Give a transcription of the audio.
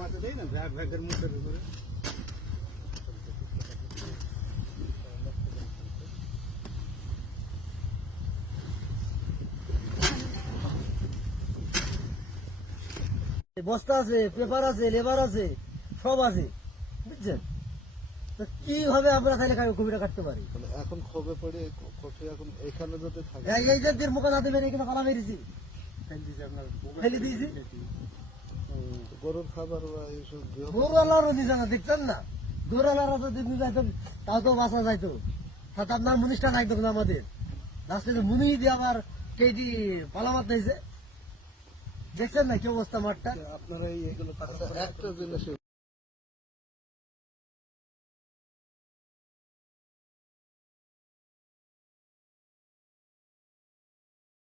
মাঠে দেয় না ব্যাগের মুখের উপরে। বস্তা আছে, পেপার আছে, লেবার আছে, সব আছে, বুঝছেন? তো কিভাবে আমরা তাহলে কবিটা কাটতে পারি? এখন ক্ষোভে পড়ে এখন এখানে যদি থাকে এই যে মুখে না দেবেন, এখানে কলা মেরেছি, ফেলে দিয়েছি। গরুর খাবার বা এইসব গরুওয়ালারও দিচ্ছে না, দেখছেন না? গরুওয়ালারা যদি যাইতো তাও তো বাঁচা যাইতো। সাত আপনার মুনিশটা লাগতো না আমাদের লাস্টে মুনি দিয়ে আবার কেজি পালামাত নিয়েছে। দেখছেন না কি অবস্থা মাঠটা? আপনারা এইগুলো একটা জিনিস